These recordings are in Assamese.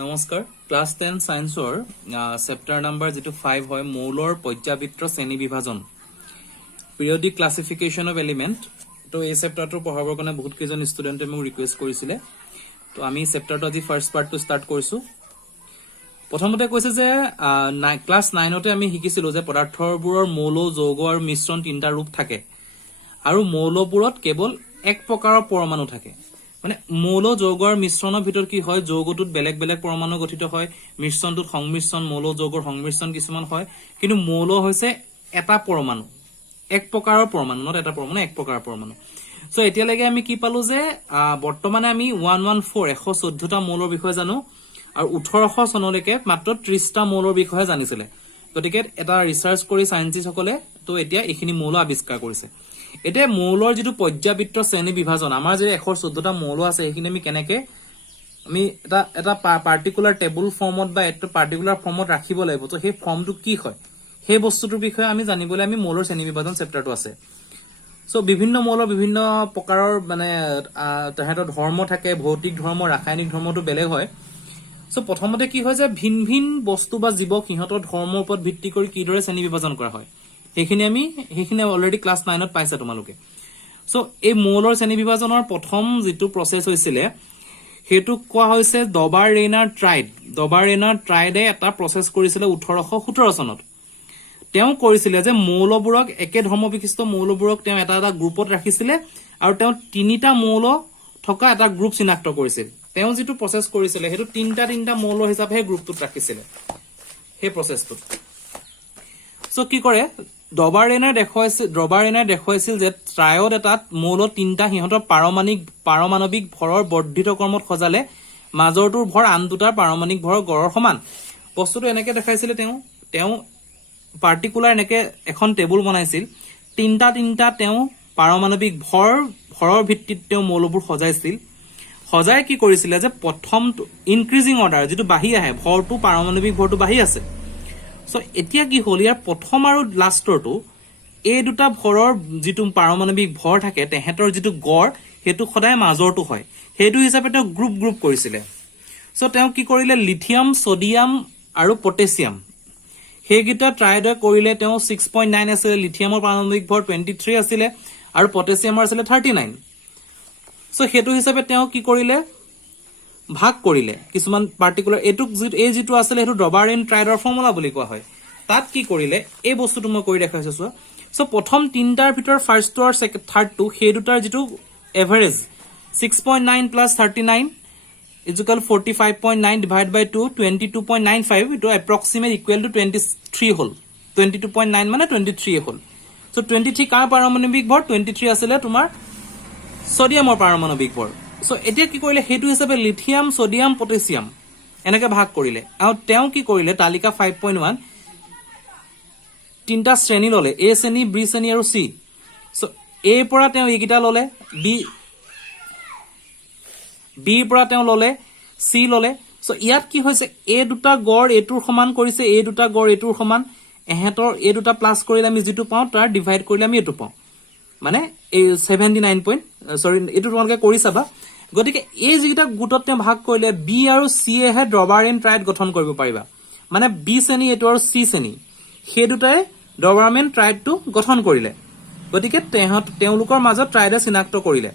নমস্কাৰ ক্লাস 10 সায়েন্সৰ চেপ্টাৰ নাম্বাৰ যেটো 5 হয় মৌলৰ পৰ্যাবৃত্ত শ্ৰেণী বিভাজন পিৰিয়ডিক ক্লাসিফিকেশন অফ এলিমেন্ট তো এই চেপ্টাৰটো পঢ়াবৰ কাৰণে বহুত কেইজন ষ্টুডেন্টে মোক ৰিকুৱেষ্ট কৰিছিলে তো আমি চেপ্টাৰটো আজি ফাৰ্স্ট পাৰ্টটো ষ্টাৰ্ট কৰিছো প্ৰথমতে কৈছে যে ক্লাস 9 তে আমি শিকিছিলো যে পদাৰ্থবোৰৰ মৌল যৌগ আৰু মিশ্ৰণ তিনটা ৰূপ থাকে আৰু মৌলবোৰত কেৱল এক প্ৰকাৰৰ পৰমাণু থাকে মানে মৌল যৌগৰ মিশ্ৰণৰ ভিতৰত কি হয় যৌগটোত বেলেগ বেলেগ পৰমাণু গঠিত হয় মিশ্ৰণটোত সংমিশ্ৰণ মৌল যৌগৰ সংমিশ্ৰণ কিছুমান হয় কিন্তু মৌল হৈছে এটা পৰমাণু এক প্ৰকাৰৰ পৰমাণু নট এটা পৰমাণু এক প্ৰকাৰৰ পৰমাণু সো এতিয়ালৈকে আমি কি পালো যে বৰ্তমানে আমি 114টা মৌলৰ বিষয়ে জানো আৰু 1800 চনলৈকে মাত্ৰ 30টা মৌলৰ বিষয়ে জানিছিলে গতিকে এটা ৰিসাৰ্চ কৰি সায়েন্টিষ্টসকলে তো এতিয়া এইখিনি মৌল আৱিষ্কাৰ কৰিছে এতিয়া মৌলৰ যেটো পৰ্যাবৃত্ত শ্ৰেণী বিভাজন আমাৰ যে 114টা মৌল আছে এইখিনি আমি কেনেকে আমি এটা পাৰ্টিকুলাৰ টেবুল ফৰ্মত বা এটা পাৰ্টিকুলাৰ ফৰ্মত ৰাখিব লাগিব তো সেই ফৰ্মটো কি হয় সেই বস্তুটোৰ বিষয়ে আমি জানিবলৈ আমি মৌলৰ শ্ৰেণী বিভাজন চেপ্টাৰটো আছে সো বিভিন্ন মৌলৰ বিভিন্ন প্ৰকাৰৰ মানে তাহাঁতৰ ধৰ্ম থাকে ভৌতিক ধৰ্ম ৰাসায়নিক ধৰ্মটো বেলেগ হয় সো প্ৰথমতে কি হয় যে ভিন ভিন বস্তু বা জীৱ কিহতৰ ধৰ্মৰ ওপৰত ভিত্তি কৰি কিদৰে শ্ৰেণী বিভাজন কৰা হয় সেইখিনি অলৰেডি ক্লাস 9 ত পাইছে তোমালোকে সো এই মৌলৰ শ্ৰেণী বিভাজনৰ প্ৰথম যেটো প্ৰসেস হৈছিল হেতু কোৱা হৈছে ডবাৰ-ৰেইনাৰ ট্ৰাইডে এটা প্ৰসেস কৰিছিল 1817 চনত তেওঁ কৰিছিল যে মৌলবোৰক একে ধৰ্মবিশিষ্ট মৌলবোৰক তেওঁ এটা গ্ৰুপত ৰাখিছিল আৰু তেওঁ তিনিটা মৌল থকা এটা গ্ৰুপ চিনাক্ত কৰিছিল তেওঁ যেটো প্ৰসেস কৰিছিল হেতু তিনটা মৌল হিচাপে গ্ৰুপটোত ৰাখিছিল সেই প্ৰসেসটো সো কি কৰে ডবাৰ-ৰেইনাৰ দেখুৱাইছিল যে ট্ৰায়ড এটাত মৌল তিনটা হিহতৰ পাৰমাণবিক ভৰৰ বৰ্ধিত ক্ৰমত সজালে মাজৰটোৰ ভৰ আন দুটাৰ পাৰমাণবিক ভৰৰ গড়ৰ সমান বস্তুটো এনেকে দেখাইছিল তেওঁ পাৰ্টিকুলাৰ এনেকে এখন টেবুল বনাইছিল তিনটা তেওঁ পাৰমাণবিক ভৰৰ ভিত্তিত তেওঁ মৌলবোৰ সজাই কি কৰিছিল যে প্ৰথম ইনক্ৰিজিং অৰ্ডাৰ যেটো বাঢ়ি আহে ভৰটো পাৰমাণবিক ভৰটো বাঢ়ি আছে সো এতিয়া কি হল ইয়াৰ প্ৰথম আৰু লাষ্টৰটো এই দুটা ভৰৰ যেটো পাৰমাণবিক ভৰ থাকে তেহেতৰ যেটো গড় হেতু সদায় মাজৰটো হয় হেতু হিচাপে তেওঁ গ্ৰুপ কৰিছিল সো তেওঁ কি কৰিলে লিথিয়াম সোডিয়াম আৰু পটাছিয়াম হেগিটা ট্ৰাইডে কৰিলে তেওঁ 6.9 আছিল লিথিয়ামৰ পাৰমাণবিক ভৰ 23 আছিল আৰু পটাছিয়ামৰ আছিল 39 সো হেতু হিচাপে তেওঁ কি কৰিলে ভাগ কৰিলে কিছুমান পাৰ্টিকুলাৰ এই যেটো আছিল হেতু ডবাৰ-ৰেইন ট্ৰাইডৰ ফৰ্মুলা বুলি কোৱা হয় তাত কি কৰিলে এই বস্তুটো মই কৰি দেখাইছো সো প্ৰথম তিনটাৰ ভিতৰ ফাৰ্ষ্ট আৰু থাৰ্ড টু সেই দুটাৰ যেটো average 6.9 plus 39 is equal 45.9 divided by 2 22.95 to approximate equal to 23 হল 22.9 মানে 23 হল সো 23 কাৰ পাৰমাণবিক ভৰ 23 আছিল তোমাৰ সোডিয়ামৰ পাৰমাণবিক ভৰ সো এতিয়া কি কৰিলে হেতু হিচাপে লিথিয়াম সোডিয়াম পটাছিয়াম এনেকে ভাগ কৰিলে আৰু তেওঁ কি কৰিলে তালিকা 5.1 তিনটা শ্ৰেণী ললে এ শ্ৰেণী বি শ্ৰেণী আৰু সি সো এ পৰা তেওঁ এইকিটা ললে বি পৰা তেওঁ ললে সি ললে সো ইয়াত কি হৈছে এ দুটা গড় এটোৰ সমান কৰিছে এ দুটা গড় এটোৰ সমান এহেতৰ এ দুটা প্লাস কৰিলে আমি যেটো পাও তাৰ ডিভাইড কৰিলে আমি এটো পাও মানে এই 79 সৰি এটো তোমালোকে কৰি চাবা গতিকে এই যেটা গুটত তেওঁ ভাগ কৰিলে বি আৰু সি এহে ডবাৰ-ৰেইন ট্ৰাইড গঠন কৰিব পাৰিবা মানে বি শ্ৰেণী এটো আৰু সি শ্ৰেণী সেই দুটাই ডবাৰ-ৰেইন ট্ৰাইডটো গঠন কৰিলে গতিকে তেওঁলোকৰ মাজত ট্ৰাইডে চিনাক্ত কৰিলে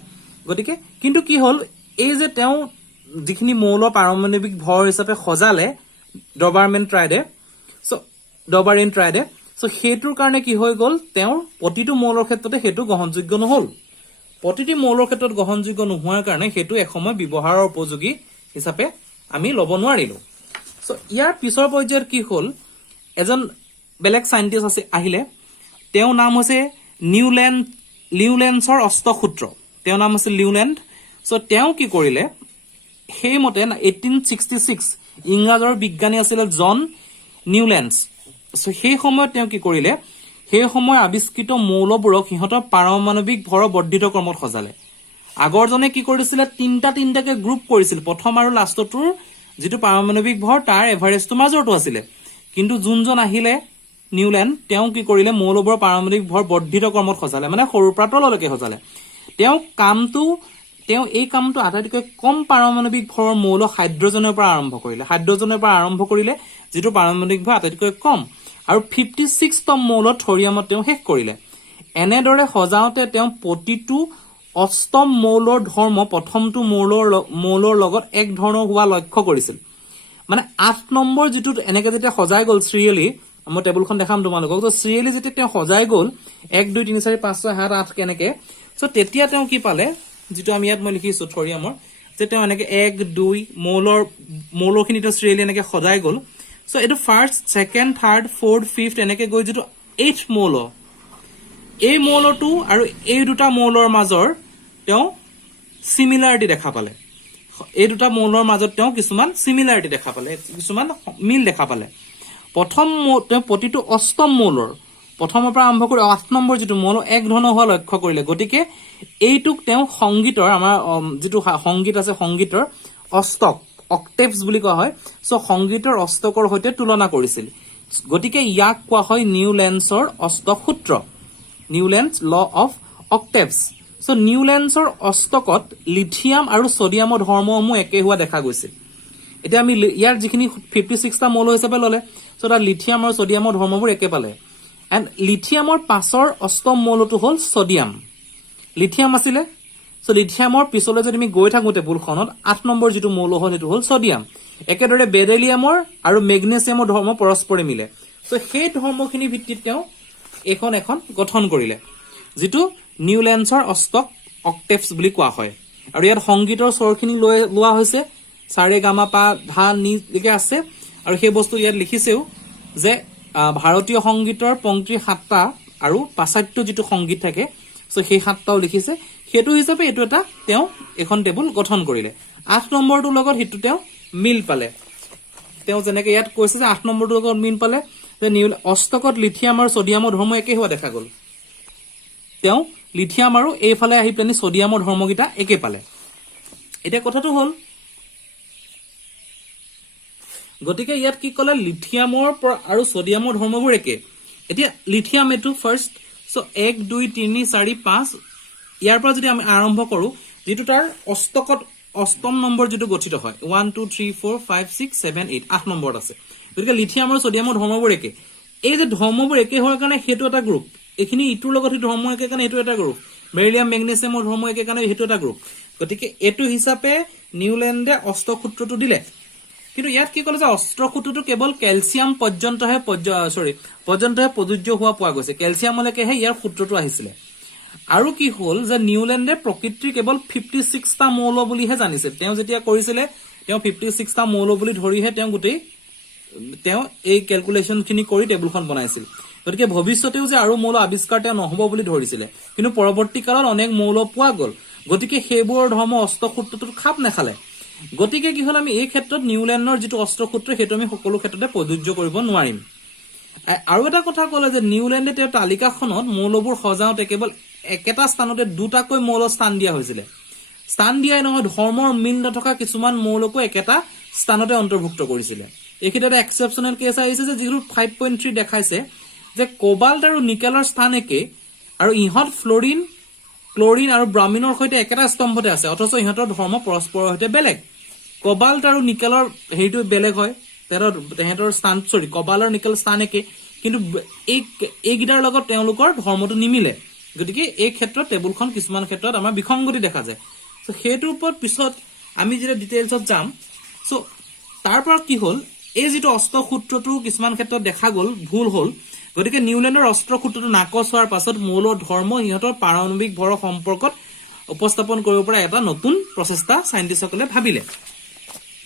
গতিকে কিন্তু কি হল এই যে তেওঁ যিখিনি মৌল পাৰমাণবিক ভৰ হিচাপে সজালে ডবাৰ-ৰেইন ট্ৰাইডে সো হেতুৰ কাৰণে কি হৈ গল তেওঁ প্ৰতিটো মৌলৰ ক্ষেত্ৰতে হেতু গ্ৰহণযোগ্য নহল প্ৰতিটো মৌলৰ ক্ষেত্ৰত গ্ৰহণযোগ্য নোহোৱাৰ কাৰণে হেতু একসময় ব্যৱহাৰৰ উপযোগী হিচাপে আমি লব নোৱাৰিলো সো ইয়াৰ পিছৰ পৰ্যায়ত কি হল এজন বেলেগ সাইন্টিষ্ট আছে আহিলে তেওঁ নাম হৈছে লিউলেন্ডছৰ অষ্টসূত্ৰ তেওঁ নাম আছে লিউলেন্ড সো তেওঁ কি কৰিলে সেইমতে 1866 ইংৰাজৰ বিজ্ঞানী আছিল জন নিউলেন্ডছ সো সেই সময়ত তেওঁ কি কৰিলে সেই সময় আৱিষ্কৃত মৌলবোৰক হিহতৰ পাৰমাণবিক ভৰ বৰ্ধিত ক্ৰমত সজালে আগৰজনে কি কৰিছিল তিনটাকে গ্ৰুপ কৰিছিল প্ৰথম আৰু লাষ্টটোৰ যেটো পাৰমাণবিক ভৰ তাৰ এভাৰেজটো মাজৰটো আছিল কিন্তু যোনজন আহিলে নিউলেন্ড তেওঁ কি কৰিলে মৌলবোৰৰ পাৰমাণবিক ভৰ বৰ্ধিত ক্ৰমত সজালে মানে সৰুৰ পৰা তললৈকে সজালে তেওঁ কামটো তেওঁ এই কামটো আটাইতকৈ কম পাৰমাণৱিক ভৰৰ মৌল হাইড্ৰজেনৰ পৰা আৰম্ভ কৰিলে যিটো পাৰমাণৱিক ভৰ আটাইতকৈ কম আৰু 56তম মৌলত থৰিয়ামত তেওঁ শেষ কৰিলে এনেদৰে সজাওতে তেওঁ প্ৰতিটো অষ্টম মৌলৰ ধৰ্ম প্ৰথমটো মৌলৰ লগত এক ধৰণৰ হোৱা লক্ষ্য কৰিছিল মানে 8 নম্বৰ যেটো এনেকে যেতিয়া সজাই গল সিৰিয়ালি মই টেবুলখন দেখাম তোমালোকক তো সিৰিয়ালি যেতিয়া তেওঁ সজাই গল 1 2 3 4 5 6 7 8 কেনেকে সো তেতিয়া তেওঁ কি পালে যেটো আমি ইয়াত মই লিখিছো থৰিয়ামৰ যে তেওঁ এনেকে 1 2 মৌলৰখিনি তো সিৰিয়ালি এনেকে সজাই গল সো এটো first second third fourth fifth এনেকে গৈ যেটো 8 মৌল এই মৌলটো আৰু এই দুটা মৌলৰ মাজৰ তেওঁ সিমিলাৰিটি দেখা পালে এই দুটা মৌলৰ মাজত তেওঁ কিছুমান সিমিলাৰিটি দেখা পালে কিছুমান মিল দেখা পালে প্ৰথম তেওঁ প্ৰতিটো অষ্টম মৌলৰ প্ৰথমৰ পৰা আৰম্ভ কৰি 8 নম্বৰ যেটো মৌল এক ধৰণৰ হোৱা লক্ষ্য কৰিলে গতিকে এইটোক তেওঁ সংগীতৰ আমাৰ যেটো সংগীত আছে সংগীতৰ অষ্টক অক্টেভছ বুলি কোৱা হয় সো সংগীতৰ অষ্টকৰ সৈতে তুলনা কৰিছিল গতিকে ইয়াক কোৱা হয় নিউল্যান্ডছৰ অষ্টক সূত্ৰ নিউল্যান্ডছ ল অফ অক্টেভছ সো নিউল্যান্ডছৰ অষ্টকত লিথিয়াম আৰু সোডিয়ামৰ ধৰ্মসমূহ একে হোৱা দেখা গৈছিল এতিয়া আমি ইয়াৰ যিখিনি 56টা মৌল হিচাপে ললে সো তাৰ লিথিয়াম আৰু সোডিয়ামৰ ধৰ্মবোৰ একে পালে এন্ড লিথিয়ামৰ পাছৰ অষ্টম মৌলটো হল সোডিয়াম লিথিয়াম আছিলে সো লিথিয়ামৰ পিছলৈ যদি আমি গৈ থাকো টেবুলখনত 8 নম্বৰ যেটো মৌল হল হেতু হল সোডিয়াম একেদৰে বেৰিলিয়ামৰ আৰু মেগনেছিয়ামৰ ধৰ্ম পৰস্পৰে মিলে সো সেই ধৰ্মখিনি ভিত্তিত তেওঁ এখন গঠন কৰিলে যেটো নিউল্যান্ডছৰ অষ্টক অক্টেভছ বুলি কোৱা হয় আৰু ইয়াত সংগীতৰ স্বৰখিনি লোৱা হৈছে সাৰে গামা পা ধা নি লৈকে আছে আৰু সেই বস্তু ইয়াত লিখিছেও যে ভাৰতীয় সংগীতৰ পংক্তি 7টা আৰু পাশ্চাত্য যেটো সংগীত থাকে সো সেই 7টাও লিখিছে হেতু হিচাপে এটো এটা তেওঁ এখন টেবুল গঠন কৰিলে 8 নম্বৰটোৰ লগত হেতু তেওঁ মিল পালে তেওঁ যেনেকৈ ইয়াত কৈছে যে 8 নম্বৰটোৰ লগত মিল পালে যে অষ্টকত লিথিয়াম আৰু সোডিয়ামৰ ধৰ্ম একে হোৱা দেখা গল তেওঁ লিথিয়াম আৰু এইফালে আহি পেনি সোডিয়ামৰ ধৰ্মগিটা একে পালে এতিয়া কথাটো হল গতিকে ইয়াত কি কলে লিথিয়ামৰ আৰু সোডিয়ামৰ ধৰ্মবোৰ একে এতিয়া লিথিয়াম এটো ফাৰ্স্ট সো 1 2 3 4 5 ইয়াৰ পৰা যদি আমি আৰম্ভ কৰো যেটো তাৰ অষ্টকত অষ্টম নম্বৰ যেটো গঠিত হয় 1 2 3 4 5 6 7 8 8 নম্বৰত আছে গতিকে লিথিয়াম আৰু সোডিয়ামৰ ধৰ্মবোৰ একে এই যে ধৰ্মবোৰ একে হোৱাৰ কাৰণে হেতু এটা গ্ৰুপ এখিনি ইটোৰ লগত ধৰ্ম একে কাৰণে হেতু এটা গ্ৰুপ বেৰিলিয়াম মেগনেছিয়ামৰ ধৰ্ম একে কাৰণে হেতু এটা গ্ৰুপ গতিকে এটো হিচাপে নিউল্যান্ডে অষ্টক সূত্ৰটো দিলে কিন্তু ইয়াত কি কলে যে অষ্টক সূত্ৰটো কেৱল ক্যালসিয়াম পৰ্যন্তহে প্ৰযোজ্য হোৱা পোৱা গৈছে ক্যালসিয়ামলৈকেহে ইয়াৰ সূত্ৰটো আহিছিলে আৰু কি হল যে নিউল্যান্ডে প্ৰকৃতিৰ কেৱল 56টা মৌল বুলিহে জানিছে তেওঁ যেতিয়া কৰিছিলে তেওঁ 56টা মৌল বুলি ধৰিহে তেওঁ এই ক্যালকুলেশনখিনি কৰি টেবুলখন বনাইছিল গতিকে ভৱিষ্যতেও যে আৰু মৌল আৱিষ্কাৰ তেওঁ নহব বুলি ধৰিছিলে কিন্তু পৰৱৰ্তী কালত অনেক মৌল পোৱা গল গতিকে সেইবোৰৰ ধৰ্ম অষ্টক সূত্ৰটোত খাপ নেখালে গতিকে কি হল আমি এই ক্ষেত্ৰত নিউল্যান্ডৰ যেটো অষ্টক সূত্ৰ হেতু আমি সকলো ক্ষেত্ৰতে প্ৰযোজ্য কৰিব নোৱাৰিম আৰু এটা কথা কলে যে নিউল্যান্ডে তেওঁৰ তালিকাখনত মৌলবোৰ সজাওতে কেৱল একেটা স্থানতে দুটাকৈ মৌল স্থান দিয়া হৈছিল স্থান দিয়াই নহয় ধৰ্মৰ মিল নথকা কিছুমান মৌলকো একেটা স্থানতে অন্তৰ্ভুক্ত কৰিছিল এইক্ষেত্ৰত এক্সেপচনেল কেছ আহিছে যে যেটো 5.3 দেখাইছে যে কোবাল্ট আৰু নিকেলৰ স্থান একে আৰু ইহত ফ্লোৰিন ক্লোৰিন আৰু ব্ৰামিনৰ সৈতে একেটা স্তম্ভতে আছে অথচ ইহতৰ ধৰ্ম পৰস্পৰৰ সৈতে বেলেগ কোবাল্ট আৰু নিকেলৰ হেইটো বেলেগ হয় তেহেতৰ স্থান কোবাল্ট আৰু নিকেল স্থান একে কিন্তু এই গিটাৰ লগত তেওঁলোকৰ ধৰ্মটো নিমিলে গতিকে এই ক্ষেত্ৰত টেবুলখন কিছুমান ক্ষেত্ৰত আমাৰ বিসংগতি দেখা যায় সো হেতুৰ ওপৰত পিছত আমি যেটা ডিটেইলছত যাম সো তাৰ পৰা কি হল এই যেটো অষ্টক সূত্ৰটো কিছুমান ক্ষেত্ৰত দেখা গল ভুল হল গতিকে নিউল্যান্ডৰ অষ্টক সূত্ৰটো নাকচ হোৱাৰ পাছত মৌলৰ ধৰ্ম ইহতৰ পাৰমাণৱিক ভৰৰ সম্পৰ্কত উপস্থাপন কৰিব পৰা এটা নতুন প্ৰচেষ্টা সাইন্টিষ্টসকলে ভাবিলে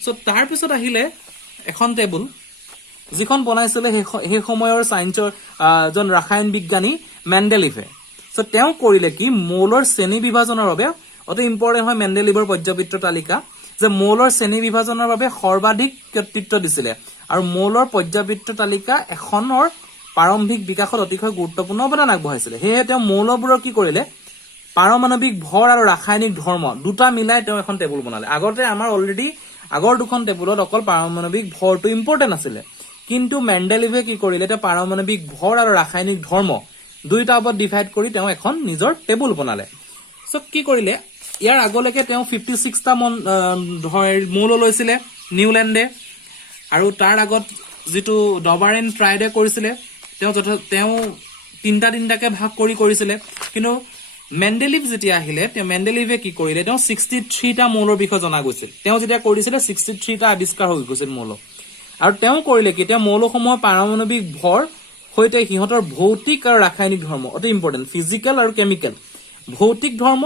সো তাৰ পিছত আহিলে এখন টেবুল যিখন বনাইছিলে সেই সময়ৰ সায়েন্সৰ জন ৰাসায়ন বিজ্ঞানী মেণ্ডেলিভে সো তেওঁ কৰিলে কি মৌলৰ শ্ৰেণী বিভাজনৰ বাবে অতি ইম্পৰ্টেন্ট হয় মেণ্ডেলিভৰ পৰ্যায়বৃত্ত তালিকা যে মৌলৰ শ্ৰেণী বিভাজনৰ বাবে সৰ্বাধিক কৰ্তৃত্ব দিছিলে আৰু মৌলৰ পৰ্যায়বৃত্ত তালিকা এখনৰ প্ৰাৰম্ভিক বিকাশত অতিশয় গুৰুত্বপূৰ্ণ অৱদান আগবঢ়াইছিলে হেয়ে তেওঁ মৌলবোৰৰ কি কৰিলে পাৰমাণৱিক ভৰ আৰু ৰাসায়নিক ধৰ্ম দুটা মিলাই তেওঁ এখন টেবুল বনালে আগতে আমাৰ অলৰেডি আগৰ দুখন টেবুলত অকল পাৰমাণৱিক ভৰটো ইম্পৰ্টেন্ট আছিল কিন্তু মেণ্ডেলিভে কি কৰিলে তেওঁ পাৰমাণৱিক ভৰ আৰু ৰাসায়নিক ধৰ্ম দুইটা ওপৰত ডিভাইড কৰি তেওঁ এখন নিজৰ টেবুল বনালে সো কি কৰিলে ইয়াৰ আগলৈকে তেওঁ 56টা মৌল লৈছিলে নিউল্যান্ডে আৰু তাৰ আগত যেটো ডবাৰেন ট্ৰাইডে কৰিছিলে তেওঁ তিনটাকে ভাগ কৰিছিলে কিন্তু মেন্ডেলিভ যেতিয়া আহিলে তেওঁ মেন্ডেলিভে কি কৰিলে তেওঁ 63টা মৌলৰ বিষয়ে জনা গৈছিল তেওঁ যেতিয়া কৰিছিলে 63টা আৱিষ্কাৰ হৈ গৈছিল মৌল আৰু তেওঁ কৰিলে কি তেওঁ মৌলসমূহৰ পাৰমাণৱিক ভৰ হৈতে হিহঁতৰ ভৌতিক আৰু ৰাসায়নিক ধৰ্ম অতি ইম্পৰ্টেন্ট ফিজিক্যাল আৰু কেমিক্যাল ভৌতিক ধৰ্ম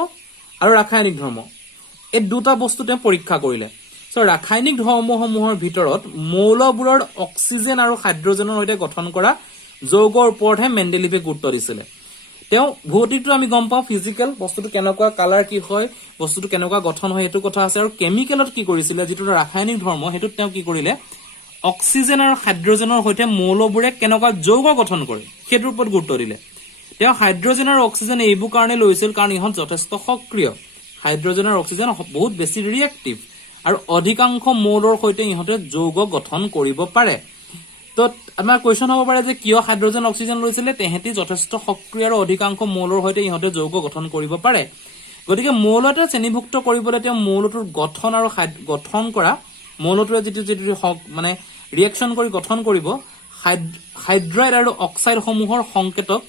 আৰু ৰাসায়নিক ধৰ্ম এই দুটা বস্তু তেওঁ পৰীক্ষা কৰিলে সো ৰাসায়নিক ধৰ্মসমূহৰ ভিতৰত মৌলবোৰৰ অক্সিজেন আৰু হাইড্ৰজেনৰ সৈতে গঠন কৰা যৌগৰ ওপৰতহে মেন্ডেলিভে গুৰুত্ব দিছিলে তেওঁ ভৌতিকটো আমি গম পাওঁ ফিজিক্যাল বস্তুটো কেনেকুৱা কালাৰ কি হয় বস্তুটো কেনেকুৱা গঠন হয় এটো কথা আছে আৰু কেমিক্যালত কি কৰিছিলে যেটো ৰাসায়নিক ধৰ্ম হেতুত তেওঁ কি কৰিলে অক্সিজেন আৰু হাইড্ৰজেনৰ সৈতে মৌলবোৰে কেনেকুৱা যৌগ গঠন কৰে হেতুৰ ওপৰত গুৰুত্ব দিলে তেওঁ হাইড্ৰজেন আৰু অক্সিজেন এইবোৰ কাৰণে লৈছিল কাৰণ ইহঁত যথেষ্ট সক্ৰিয় হাইড্ৰজেন আৰু অক্সিজেন বহুত বেছি ৰিয়েক্টিভ আৰু অধিকাংশ মৌলৰ সৈতে ইহঁতে যৌগ গঠন কৰিব পাৰে তো আমাৰ কোৱেশ্চন হ'ব পাৰে যে কিয় হাইড্ৰজেন অক্সিজেন লৈছিলে তেহেতি যথেষ্ট সক্ৰিয় আৰু অধিকাংশ মৌলৰ সৈতে ইহঁতে যৌগ গঠন কৰিব পাৰে গতিকে মৌলতে শ্ৰেণীভুক্ত কৰিবলৈ তেওঁ মৌলটোৰ গঠন আৰু গঠন কৰা মৌলটোৰে যেটো মানে ৰিয়েকচন কৰি গঠন কৰিব হাইড্ৰাইড আৰু অক্সাইড সমূহৰ সংকেতক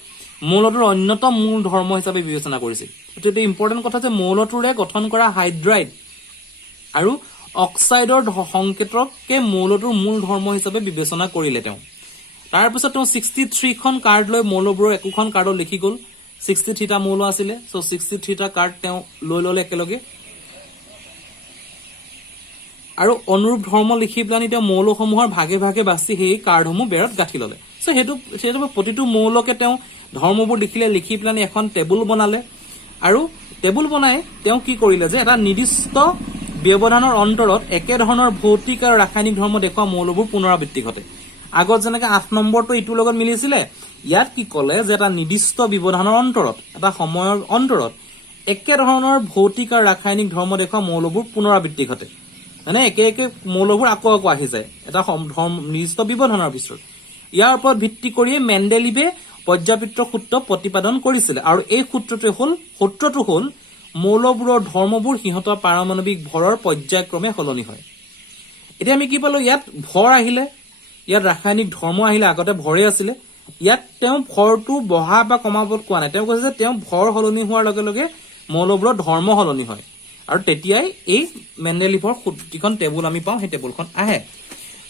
মৌলটোৰ অন্যতম মূল ধৰ্ম হিচাপে বিবেচনা কৰিছিল এটো ইম্পৰ্টেন্ট কথা যে মৌলটোৰে গঠন কৰা হাইড্ৰাইড আৰু অক্সাইডৰ সংকেতকে মৌলটোৰ মূল ধৰ্ম হিচাপে বিবেচনা কৰিলে তেওঁ তাৰ পিছত তেওঁ 63 খন কাৰ্ড লৈ মৌলবোৰৰ একোখন কাৰ্ডত লিখি গল 63টা মৌল আছিল সো 63টা কাৰ্ড তেওঁ লৈ ললে একেলগে আৰু অনুৰূপ ধৰ্ম লিখি প্লানি তেওঁ মৌলসমূহৰ ভাগে ভাগে বাছি সেই কাৰ্ডসমূহ বেৰত গাঁঠি ললে সো হেতু প্ৰতিটো মৌলকে তেওঁ ধৰ্মবোৰ লিখি প্লানি এখন টেবুল বনালে আৰু টেবুল বনাই তেওঁ কি কৰিলে যে এটা নিৰ্দিষ্ট ব্যৱধানৰ অন্তৰত একে ধৰণৰ ভৌতিক আৰু ৰাসায়নিক ধৰ্ম দেখুৱা মৌলবোৰ পুনৰাবৃত্তি ঘটে আগত যেনেকৈ 8 নম্বৰটো ইটোৰ লগত মিলিছিলে ইয়াত কি কলে যে এটা নিৰ্দিষ্ট ব্যৱধানৰ অন্তৰত এটা সময়ৰ অন্তৰত একে ধৰণৰ ভৌতিক আৰু ৰাসায়নিক ধৰ্ম দেখুৱা মৌলবোৰ পুনৰাবৃত্তি ঘটে মানে একে মৌলবোৰ আকৌ আহি যায় এটা নিৰ্দিষ্ট ব্যৱধানৰ পিছত ইয়াৰ ওপৰত ভিত্তি কৰি মেন্ডেলিভে পৰ্যাবৃত্ত সূত্ৰ প্ৰতিপাদন কৰিছিল আৰু এই সূত্ৰটো হ'ল মৌলবোৰৰ ধৰ্মবোৰ সিহঁতৰ পাৰমাণৱিক ভৰৰ পৰ্যায়ক্ৰমে সলনি হয় এতিয়া আমি কি পালো ইয়াত ভৰ আহিলে ইয়াত ৰাসায়নিক ধৰ্ম আহিলে আগতে ভৰে আছিল ইয়াত তেওঁ ভৰটো বহা বা কমাবত কোৱা নাই তেওঁ কৈছে যে তেওঁ ভৰ সলনি হোৱাৰ লগে লগে মৌলবোৰৰ ধৰ্ম সলনি হয় আৰু তেতিয়াই এই মেন্ডেলিভৰ যিখন টেবুল আমি পাওঁ সেই টেবুলখন আহে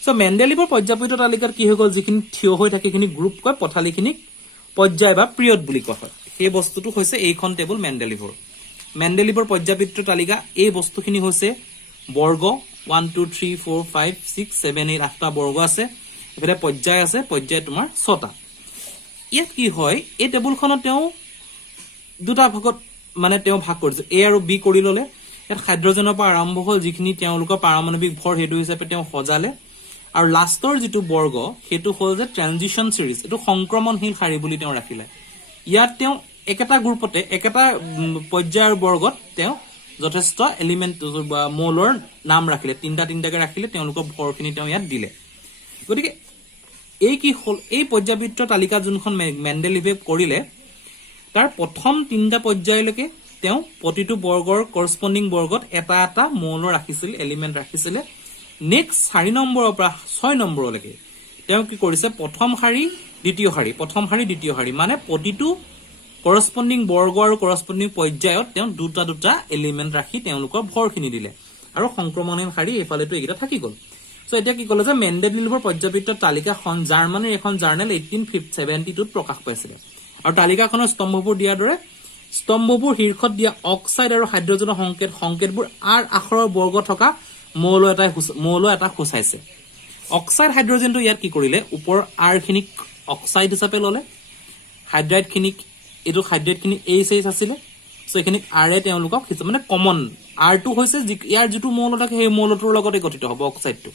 সো মেন্ডেলিভৰ পৰ্যাবৃত্ত তালিকাত কি হৈ গ'ল যিখিনি থিয় হৈ থাকে খিনি গ্ৰুপ কয় পথালিখিনিক পৰ্যায় বা পিৰিয়ড বুলি কোৱা হয় সেই বস্তুটো হৈছে এইখন টেবুল মেন্ডেলিভৰ পৰ্যাবৃত্ত তালিকা এই বস্তুখিনি হৈছে বৰ্গ 1 2 3 4 5 6 7 8 8টা বৰ্গ আছে এফালে পৰ্যায় আছে পৰ্যায় তোমাৰ 6টা ইয়াত কি হয় এই টেবুলখনত তেওঁ দুটা ভাগত মানে তেওঁ ভাগ কৰিছে এ আৰু বি কৰি ললে ইয়াত হাইড্ৰজেনৰ পৰা আৰম্ভ হ'ল যিখিনি তেওঁলোকৰ পাৰমাণৱিক ভৰ হেতু হিচাপে তেওঁ সজালে আৰু লাষ্টৰ যেটো বৰ্গ হেতু হ'ল যে ট্ৰানজিশন সিৰিজ এটো সংক্ৰমণশীল শাৰী বুলি তেওঁ ৰাখিলে ইয়াত তেওঁ একেটা গ্ৰুপতে একেটা পৰ্যায়ৰ বৰ্গত তেওঁ যথেষ্ট এলিমেন্ট বা মৌলৰ নাম ৰাখিলে তিনটাকে ৰাখিলে তেওঁলোকৰ ভৰখিনি তেওঁ ইয়াত দিলে গতিকে এই কি হ'ল এই পৰ্যাবৃত্ত তালিকা যোনখন মেন্ডেলিভে কৰিলে তাৰ প্ৰথম তিনটা পৰ্যায়লৈকে তেওঁ প্ৰতিটো বৰ্গৰ কৰস্পন্ডিং বৰ্গত এটা মৌল ৰাখিছিল এলিমেন্ট ৰাখিছিল নেক্সট 4 নম্বৰৰ পৰা 6 নম্বৰলৈকে তেওঁ কি কৰিছে প্ৰথম শাৰী দ্বিতীয় শাৰী মানে প্ৰতিটো কৰস্পন্ডিং বৰ্গ আৰু কৰস্পন্ডিং পৰ্যায়ত তেওঁ দুটা এলিমেন্ট ৰাখি তেওঁলোকৰ ভৰখিনি দিলে আৰু সংক্ৰমণীয় শাৰী এফালেটো এইটা থাকি গল সো এতিয়া কি কলে যে মেন্ডেলিভৰ পৰ্যাবৃত্ত তালিকাখন জাৰ্মানীৰ এখন জাৰ্নেল 1872 প্ৰকাশ পাইছিল আৰু তালিকাখনৰ স্তম্ভবোৰ দিয়াৰ দৰে স্তম্ভবোৰ শীৰ্ষত দিয়া অক্সাইড আৰু হাইড্ৰজেনৰ সংকেতবোৰ আৰ আখৰৰ বৰ্গ থকা মৌল এটা খুচাইছে অক্সাইড হাইড্ৰজেনটো ইয়াত কি কৰিলে ওপৰ আৰ খিনিক অক্সাইড হিচাপে ললে হাইড্ৰাইড খিনিক এইচ আছিল সো এখিনিক আৰে তেওঁলোকক মানে কমন আৰটো হৈছে ইয়াৰ যেটো মৌল থাকে সেই মৌলটোৰ লগতে গঠিত হ'ব অক্সাইডটো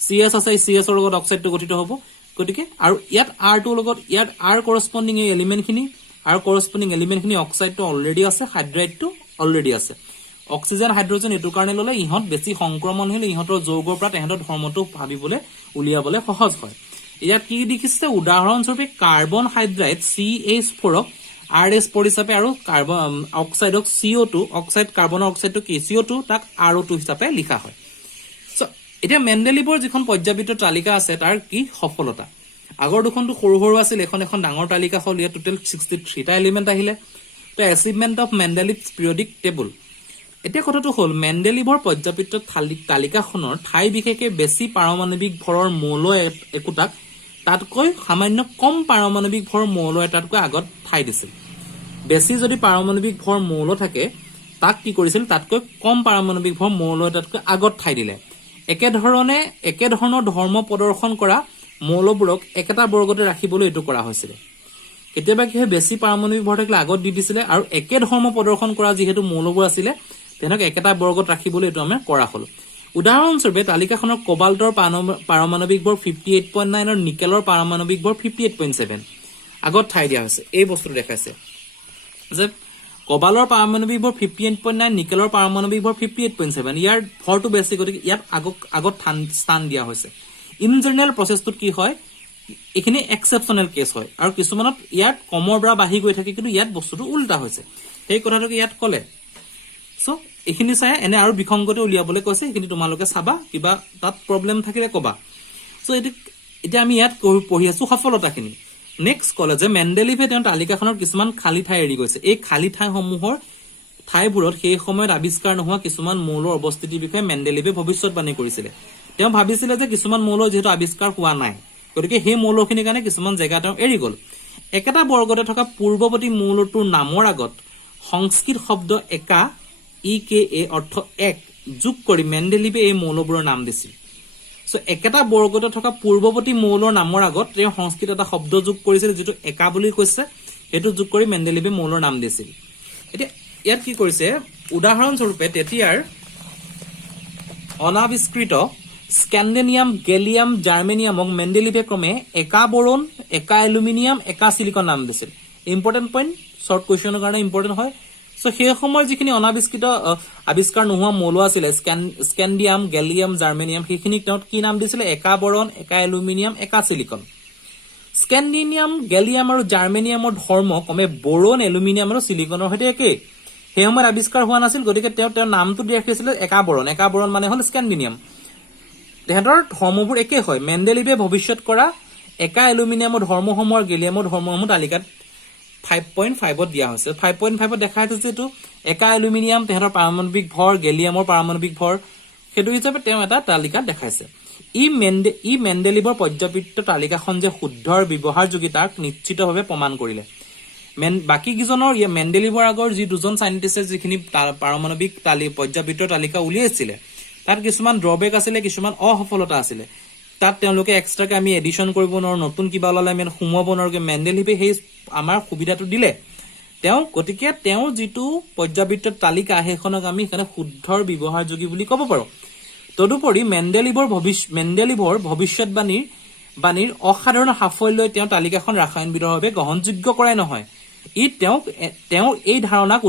সিএস আছে সিএস ৰ লগত অক্সাইডটো গঠিত হ'ব গতিকে আৰু ইয়াত আৰটোৰ লগত ইয়াত আৰ কৰস্পন্ডিং এই এলিমেন্টখিনি আৰু কৰস্পন্ডিং এলিমেন্টখিনি অক্সাইডটো অলৰেডি আছে হাইড্ৰাইডটো অলৰেডি আছে অক্সিজেন হাইড্ৰজেন এটো কাৰণে ললে ইহঁত বেছি সংক্ৰমণশীল ইহঁতৰ যৌগৰ পৰা তেহেতৰ ধৰ্মটো ভাবিবলৈ উলিয়াবলৈ সহজ হয় ইয়াত কি দেখিছে উদাহৰণস্বৰূপে কাৰ্বন হাইড্ৰাইড CH4 ক RS পদ হিচাপে আৰু কাৰ্বন অক্সাইডক CO2 অক্সাইড কাৰ্বনৰ অক্সাইডটো কি CO2 তাক RO2 হিচাপে লিখা হয় সো এতিয়া মেণ্ডেলিভৰ যিখন পৰ্যাবৃত্ত তালিকা আছে তাৰ কি সফলতা আগৰ দুখনটো সৰু সৰু আছিল এখন ডাঙৰ তালিকা হ'ল ইয়াত টোটাল 63 টা এলিমেন্ট আহিলে তো এচিভমেন্ট অফ মেণ্ডেলিভছ পিৰিয়ডিক টেবল এতিয়া কথাটো হ'ল মেণ্ডেলিভৰ পৰ্যাবৃত্ত তালিকাখনৰ ঠাই বিশেষে বেছি পাৰমাণৱিক ভৰৰ মৌল একোটাক তাতকৈ সামান্য কম পাৰমাণৱিক ভৰ মৌল এটাতকৈ আগত ঠাই দিছিল বেছি যদি পাৰমাণৱিক ভৰ মৌল থাকে তাক কি কৰিছিল তাতকৈ কম পাৰমাণৱিক ভৰ মৌল এটাতকৈ আগত ঠাই দিলে একেধৰণৰ ধৰ্ম প্ৰদৰ্শন কৰা মৌলবোৰক একেটা বৰ্গতে ৰাখিবলৈ এটো কৰা হৈছিল কেতিয়াবা কি হয় বেছি পাৰমাণৱিক ভৰ থাকিলে আগত দি দিছিলে আৰু একে ধৰ্ম প্ৰদৰ্শন কৰা যিহেতু মৌলবোৰ আছিল তেনেক একেটা বৰ্গত ৰাখিবলৈ এটো আমি কৰা হল উদাহৰণস্বৰূপে তালিকাখনৰ কোবাল্টৰ পাৰমাণৱিক ভৰ 58.9 আৰু নিকেলৰ পাৰমাণৱিক ভৰ 58.7 আগত ঠাই দিয়া হৈছে এই বস্তুটো দেখাইছে যে কোবালৰ পাৰমাণৱিক ভৰ 58.9 নিকেলৰ পাৰমাণৱিক ভৰ 58.7 ইয়াৰ ভৰটো বেছি গতিকে ইয়াত আগত স্থান দিয়া হৈছে ইন জেনেৰেল প্ৰসেছটো কি হয় এখিনি এক্সেপচনেল কেছ হয় আৰু কিছুমানত ইয়াত কমৰ পৰা বাঢ়ি গৈ থাকে কিন্তু ইয়াত বস্তুটো উল্টা হৈছে এই কথাটো ইয়াত কলে সো এখিনি চাই এনে আৰু বিসংগতি উলিয়াবলৈ কৈছে এখিনি তোমালোকে চাবা কিবা তাত প্ৰবলেম থাকিলে কবা সো এতিয়া আমি ইয়াত পঢ়ি আছো সফলতাখিনি নেক্সট কলে যে মেণ্ডেলিভে তেওঁ তালিকাখনৰ কিছুমান খালি ঠাই এৰি গৈছে এই খালি ঠাইসমূহৰ ঠাইবোৰত সেই সময়ত আৱিষ্কাৰ নোহোৱা কিছুমান মৌলৰ অৱস্থিতিৰ বিষয়ে মেণ্ডেলিভে ভৱিষ্যতবাণী কৰিছিলে তেওঁ ভাবিছিলে যে কিছুমান মৌল যেহেতু আৱিষ্কাৰ হোৱা নাই গতিকে সেই মৌলখিনিৰ কাৰণে কিছুমান জেগা তেওঁ এৰি গল একেটা বৰ্গতে থকা পূৰ্বৱৰ্তী মৌলটোৰ নামৰ আগত সংস্কৃত শব্দ একা EKA অৰ্থ এক যোগ কৰি মেণ্ডেলিভে এই মৌলবোৰৰ নাম দিছিল সো একেটা বৰ্গতে থকা পূৰ্বৱৰ্তী মৌলৰ নামৰ আগত তেওঁ সংস্কৃত এটা শব্দ যোগ কৰিছিল যেটো একা বুলি কৈছে হেতু যোগ কৰি মেণ্ডেলিভে মৌলৰ নাম দিছিল এতিয়া ইয়াত কি কৰিছে উদাহৰণস্বৰূপে তেতিয়াৰ অনাবিষ্কৃত স্কেন্ডেনিয়াম গেলিয়াম জাৰ্মেনিয়ামক মেণ্ডেলিভে ক্ৰমে একা বোৰন একা এলুমিনিয়াম একা সিলিকন নাম দিছিল ইম্পৰ্টেন্ট পইণ্ট শৰ্ট কোৱেশ্চনৰ কাৰণে ইম্পৰ্টেন্ট হয় সো সেই সময়ৰ যিখিনি অনাবিষ্কৃত আৱিষ্কাৰ নোহোৱা মৌল আছিল স্কেন্ডিয়াম গেলিয়াম জাৰ্মেনিয়াম সেইখিনি তেওঁ কি নাম দিছিল একা বোৰন একা এলুমিনিয়াম একা সিলিকন স্কেন্ডিয়াম গেলিয়াম আৰু জাৰ্মেনিয়ামৰ ধৰ্ম কমে বোৰন এলুমিনিয়াম আৰু সিলিকনৰ সৈতে একে সেই সময়ত আৱিষ্কাৰ হোৱা নাছিল গতিকে তেওঁ নামটো দি ৰাখিছিল একা বোৰন মানে হ'ল স্কেন্ডিয়াম তেহেতৰ ধৰ্মবোৰ একে হয় মেণ্ডেলিভে ভৱিষ্যত কৰা একা এলুমিনিয়ামৰ ধৰ্মসমূহ আৰু গেলিয়ামৰ ধৰ্মসমূহ তালিকাত 5.5 ত দিয়া হৈছে 5.5 ত দেখা হৈছে যে এটো একা এলুমিনিয়াম তেহেতৰ পাৰমাণৱিক ভৰ গেলিয়ামৰ পাৰমাণৱিক ভৰ হেতু হিচাপে তেওঁ এটা তালিকা দেখাইছে ই মেণ্ডেলিভৰ পৰ্যাবৃত্ত তালিকাখন যে শুদ্ধ আৰু ব্যৱহাৰযোগ্য তাক নিশ্চিতভাৱে প্ৰমাণ কৰিলে বাকি কিজনৰ মেণ্ডেলিভৰ আগৰ যি দুজন সাইন্টিষ্টে যিখিনি পাৰমাণৱিক পৰ্যাবৃত্ত তালিকা উলিয়াইছিল তাত কিছুমান ড্ৰবেক আছিল কিছুমান অসফলতা আছিল তাত তেওঁলোকে এক্সট্ৰাকে আমি এডিশন কৰিব নোৱাৰো নতুন কিবা ওলালে আমি সুমুৱাব নোৱাৰো মেণ্ডেলিভে সেই আমাৰ সুবিধাটো দিলে গতিকে তেওঁ যিটো পৰ্যাবৃত্ত তালিকা সেইখনক আমি এখানে শুদ্ধৰ ব্যৱহাৰযোগ্য বুলি ক'ব পাৰো তদুপৰি মেণ্ডেলিভৰ ভৱিষ্যতবাণীৰ অসাধাৰণ সাফল্যই তেওঁ তালিকাখন ৰাসায়নবিদৰ বাবে গ্ৰহণযোগ্য কৰাই নহয় ই তেওঁ এই ধাৰণাক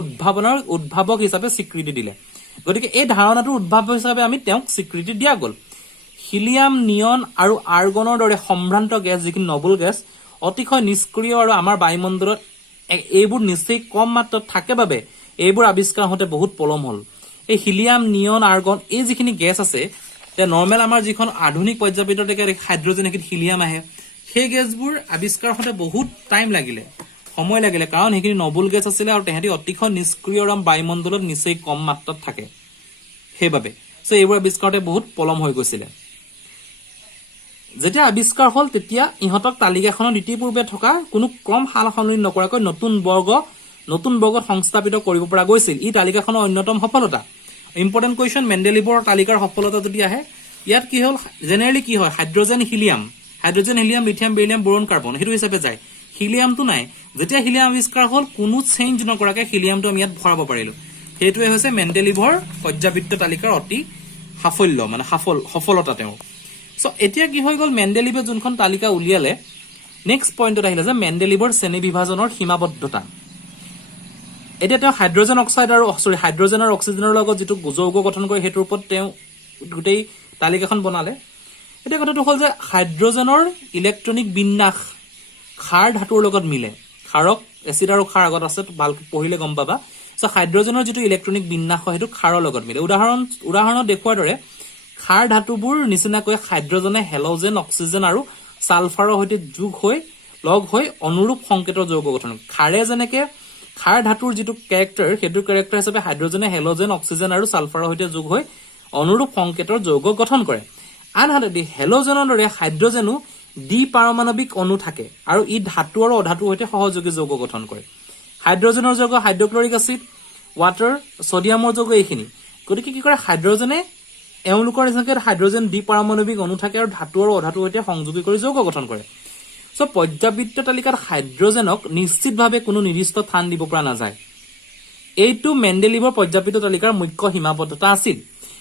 উদ্ভাৱক হিচাপে স্বীকৃতি দিলে গতিকে এই ধাৰণাটো উদ্ভাৱক হিচাপে আমি তেওঁক স্বীকৃতি দিয়া গল হিলিয়াম নিয়ন আৰু আৰ্গনৰ দৰে সম্ভ্ৰান্ত গেছ যিখিনি নবল গেছ অতিশয় নিষ্ক্ৰিয় আৰু আমাৰ বায়ুমণ্ডলত এইবোৰ নিশ্চয় কম মাত্ৰাত থাকে বাবে এইবোৰ আৱিষ্কাৰ হতে বহুত পলম হল এই হিলিয়াম নিয়ন আৰ্গন এই যিখিনি গেছ আছে তে নৰমেল আমাৰ যিখন আধুনিক পৰ্যাবৃত্ত হাইড্ৰজেন একিত হিলিয়াম আহে সেই গেছবোৰ আৱিষ্কাৰ হতে বহুত টাইম লাগিলে সময় লাগিলে কাৰণ সেইখিনি নবল গেছ আছিল আৰু তেহেঁতি অতিশয় নিষ্ক্ৰিয় আৰু বায়ুমণ্ডলত নিশ্চয় কম মাত্ৰাত থাকে সেইবাবে সো এইবোৰ আৱিষ্কাৰতে বহুত পলম হৈ গৈছিল যেতিয়া আৱিষ্কাৰ হল তেতিয়া ইহঁতক তালিকাখনৰ ইতিপূৰ্বে থকা কোনো ক্ৰম সাল সলনি নকৰাকৈ নতুন বৰ্গত সংস্থাপিত কৰিব পৰা গৈছিল ই তালিকাখনৰ অন্যতম সফলতা ইম্পৰ্টেন্ট কোৱেশ্চন মেণ্ডেলিভৰ তালিকাৰ সফলতা যদি আহে ইয়াত কি হল জেনেৰেলি কি হয় hydrogen helium lithium beryllium boron carbon হেতু হিচাপে যায় হিলিয়ামটো নাই যেতিয়া হিলিয়াম আৱিষ্কাৰ হল কোনো চেঞ্জ নকৰাকৈ হিলিয়ামটো আমি ইয়াত ভৰাব পাৰিলো হেতুৱে হৈছে মেণ্ডেলিভৰ পৰ্যাবৃত্ত তালিকাৰ অতি সাফল্য মানে সফলতা তেওঁ সো এতিয়া কি হৈ গল মেণ্ডেলিভে যোনখন তালিকা উলিয়ালে নেক্সট পইণ্টত আহিলে যে মেণ্ডেলিভৰ শ্ৰেণী বিভাজনৰ সীমাবদ্ধতা এতিয়া তেওঁ হাইড্ৰজেন আৰু অক্সিজেনৰ লগত যেটো যৌগ গঠন কৰে হেতুৰ ওপৰত তেওঁ গোটেই তালিকাখন বনালে এতিয়া কথাটো হল যে হাইড্ৰজেনৰ ইলেক্ট্ৰনিক বিন্যাস ক্ষাৰ ধাতুৰ লগত মিলে ক্ষাৰক এচিড আৰু ক্ষাৰ আগত আছে ভালকৈ পঢ়িলে গম পাবা সো হাইড্ৰজেনৰ যেটো ইলেক্ট্ৰনিক বিন্যাস হয় হেতু ক্ষাৰৰ লগত মিলে উদাহৰণত দেখুৱাৰ দৰে ক্ষাৰ ধাতুবোৰ নিচিনাকৈ হাইড্ৰজেনে হেলোজেন অক্সিজেন আৰু সালফাৰৰ সৈতে যোগ হৈ লগ হৈ অনুৰূপ সংকেতৰ যৌগ গঠন ক্ষাৰে যেনেকে ক্ষাৰ ধাতুৰ যেটো ক্যাৰেক্টাৰ হেতু ক্যাৰেক্টাৰ হিচাপে হাইড্ৰজেনে হেলোজেন অক্সিজেন আৰু সালফাৰৰ সৈতে যোগ হৈ অনুৰূপ সংকেতৰ যৌগ গঠন কৰে আনহাতে হেলোজেনৰ দৰে হাইড্ৰজেনো ডি পাৰমাণৱিক অণু থাকে আৰু ই ধাতু আৰু অধাতুৰ সৈতে সহযোগী যৌগ গঠন কৰে হাইড্ৰজেনৰ যৌগ হাইড্ৰক্লৰিক এসিড ওয়াটাৰ সোডিয়ামৰ যৌগ এইখিনি গতিকে কি কৰে হাইড্ৰজেনে এওঁলোকৰ নিচিনাকৈ হাইড্ৰজেন ডি পাৰমাণৱিক অণু থাকে আৰু ধাতু আৰু অধাতুৰ সৈতে সংযোগী কৰি যৌগ গঠন কৰে সো পৰ্যাবৃত্ত তালিকাত হাইড্ৰজেনক নিশ্চিতভাৱে কোনো নিৰ্দিষ্ট স্থান দিব পৰা নাযায় এইটো মেণ্ডেলিভৰ পৰ্যাবৃত্ত তালিকাৰ মুখ্য সীমাবদ্ধতা আছিল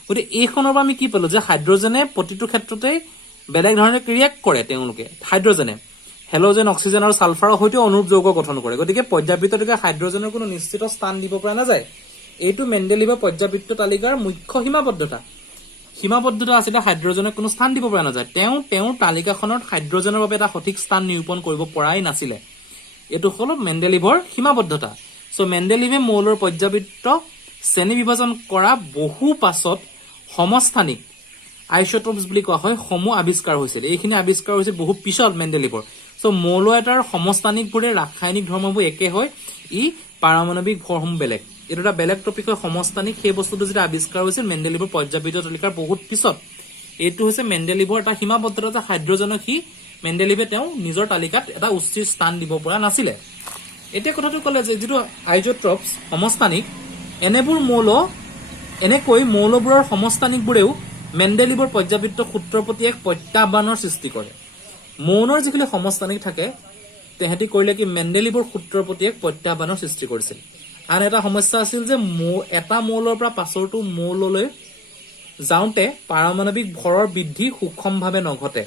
গতিকে এইখনৰ পৰা আমি কি পালো যে হাইড্ৰজেনে প্ৰতিটো ক্ষেত্ৰতে বেলেগ ধৰণে ৰিয়েক্ট কৰে তেওঁলোকে হাইড্ৰজেনে হেলোজেন অক্সিজেন আৰু সালফাৰৰ সৈতে অনুৰূপ যৌগ গঠন কৰে গতিকে পৰ্যাবৃত্ত তালিকাত হাইড্ৰজেনৰ কোনো নিশ্চিত স্থান দিব পৰা নাযায় এইটো মেণ্ডেলিভৰ পৰ্যাবৃত্ত তালিকাৰ মুখ্য সীমাবদ্ধতা আছিল হাইড্ৰজেনৰ কোনো স্থান দিব পৰা নাযায় তেওঁ তালিকাখনত হাইড্ৰজেনৰ বাবে এটা সঠিক স্থান নিৰূপণ কৰিব পৰাই নাছিল এটো হল মেণ্ডেলিভৰ সীমাবদ্ধতা সো মেণ্ডেলিভে মৌলৰ পৰ্যাবৃত্ত শ্ৰেণী বিভাজন কৰা বহু পাছত সমস্থানিক আইসোটোপস বুলি কোৱা হয় সমূহ আৱিষ্কাৰ হৈছিল এইখিনি আৱিষ্কাৰ হৈছে বহু পিছত মেণ্ডেলিভৰ সো মৌল এটাৰ সমস্থানিকবোৰে ৰাসায়নিক ধৰ্মবোৰ একে হয় ই পাৰমাণৱিক ভৰসমূহ বেলেগ এটা এটা বেলেগ টপিক হয় সমস্থানিক সেই বস্তুটো যেটা আৱিষ্কাৰ হৈছিল মেণ্ডেলিভৰ পৰ্যাবৃত্ত তালিকাৰ বহুত পিছত এইটো হৈছে মেণ্ডেলিভৰ এটা সীমাবদ্ধতা যে হাইড্ৰজেনক মেণ্ডেলিভে তেওঁ নিজৰ তালিকাত এটা উচিত স্থান দিব পৰা নাছিল এতিয়া কথাটো ক'লে যে যেটো আইজোট্ৰপস সমস্থানিক এনেকৈ মৌলবোৰৰ সমস্থানিকবোৰেও মেণ্ডেলিভৰ পৰ্যাবৃত্ত সূত্ৰৰ প্ৰতি এক প্ৰত্যাহ্বানৰ সৃষ্টি কৰে মৌলৰ যিখিনি সমস্থানিক থাকে তেহেতি কৰিলে কি মেণ্ডেলিভৰ সূত্ৰৰ প্ৰতি এক প্ৰত্যাহ্বানৰ সৃষ্টি কৰিছিল আন এটা সমস্যা আছিল যে এটা মৌলৰ পৰা পাছৰটো মৌললৈ যাওঁতে পাৰমাণৱিক ভৰৰ বৃদ্ধি সুক্ষমভাৱে নঘটে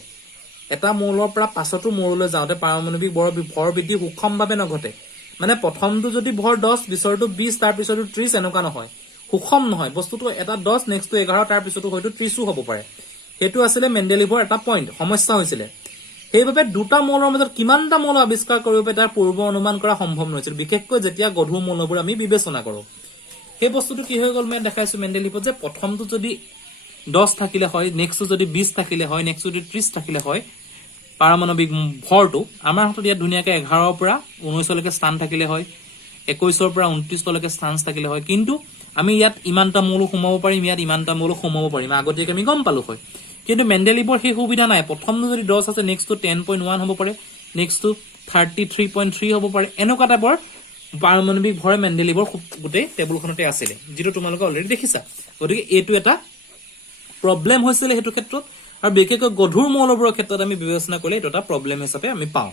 এটা মৌলৰ পৰা পাছৰটো মৌললৈ যাওঁতে পাৰমাণৱিক ভৰ বৃদ্ধি সুক্ষমভাৱে নঘটে মানে প্ৰথমটো যদি ভৰ 10 পিছৰটো 20 তাৰ পিছৰটো 30 এনেকুৱা নহয় সুক্ষম নহয় বস্তুটো এটা 10 নেক্সটটো 11 তাৰ পিছৰটো হয়তো 30 হ'ব পাৰে হেতু আছিল মেণ্ডেলিভৰ এটা পইণ্ট সমস্যা হৈছিল সেইবাবে দুটা মৌলৰ মাজত কিমানটা মৌল আৱিষ্কাৰ কৰিব পাৰি তাৰ পূৰ্ব অনুমান কৰা সম্ভৱ নহৈছিল বিশেষকৈ যেতিয়া গধুৰ মৌলবোৰ আমি বিবেচনা কৰো সেই বস্তুটো কি হৈ গল মই দেখাইছো মেণ্ডেলিভত যে প্ৰথমটো যদি 10 থাকিলে হয় নেক্সটটো যদি 20 থাকিলে হয় নেক্সট যদি 30 থাকিলে হয় পাৰমাণৱিক ভৰটো আমাৰ হাতত ইয়াত ধুনীয়াকৈ 11 পৰা 19 লৈকে স্থান থাকিলে হয় 21 ৰ পৰা 29 লৈকে স্থান থাকিলে হয় কিন্তু আমি ইয়াত ইমানটা মৌল সোমাব পাৰিম ইয়াত ইমানটা মৌল সোমাব পাৰিম আগতীয়াকৈ আমি গম পালো হয় কিন্তু মেণ্ডেলিভৰ সেই সুবিধা নাই প্ৰথমটো যদি 10 আছে নেক্সটটো 10.1 হ'ব পাৰে নেক্সটটো 33.3 হ'ব পাৰে এনেকুৱা টাইপৰ পাৰমাণৱিক ভৰ মেণ্ডেলিভৰ গোটেই টেবুলখনতে আছিল যেটো তোমালোকে অলৰেডি দেখিছা গতিকে এইটো এটা প্ৰবলেম হৈছিল হেতু ক্ষেত্ৰত আৰু বিশেষকৈ গধুৰ মৌলবোৰৰ ক্ষেত্ৰত আমি বিবেচনা কৰিলে এটা এটা প্ৰবলেম হিচাপে আমি পাওঁ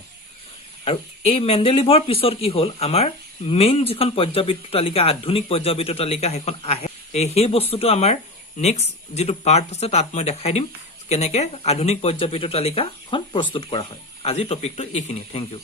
আৰু এই মেণ্ডেলিভৰ পিছত কি হ'ল আমাৰ মেইন যিখন পৰ্যাবৃত্ত তালিকা আধুনিক পৰ্যাবৃত্ত তালিকা হেখন আহে এই বস্তুটো আমাৰ নেক্সট যেটো পাৰ্ট আছে তাত মই দেখাই দিম কেনেকৈ আধুনিক পৰ্যাবৃত্ত তালিকাখন প্ৰস্তুত কৰা হয় আজি টপিকটো এইখিনি থ্যাংক ইউ